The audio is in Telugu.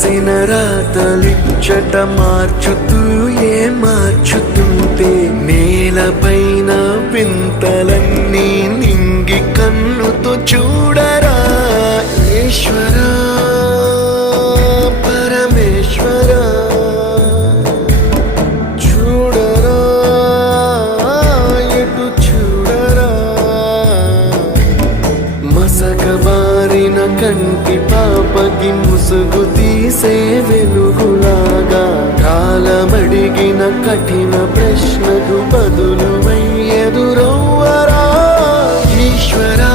రాసిన రాతలిచ్చట మార్చుతూ మార్చుతుంటే నేలపైన వింతలన్నీ నింగి కన్నుతో చూడరా ఈశ్వరా పరమేశ్వరా చూడరా ఎటు చూడరా మసకబారిన కంటి పాపకి ముసుగు తీసే వెలుగులాగా కాలమడిగిన కఠిన ప్రశ్నకు బదులు ఎదురవ్వరా ఈశ్వరా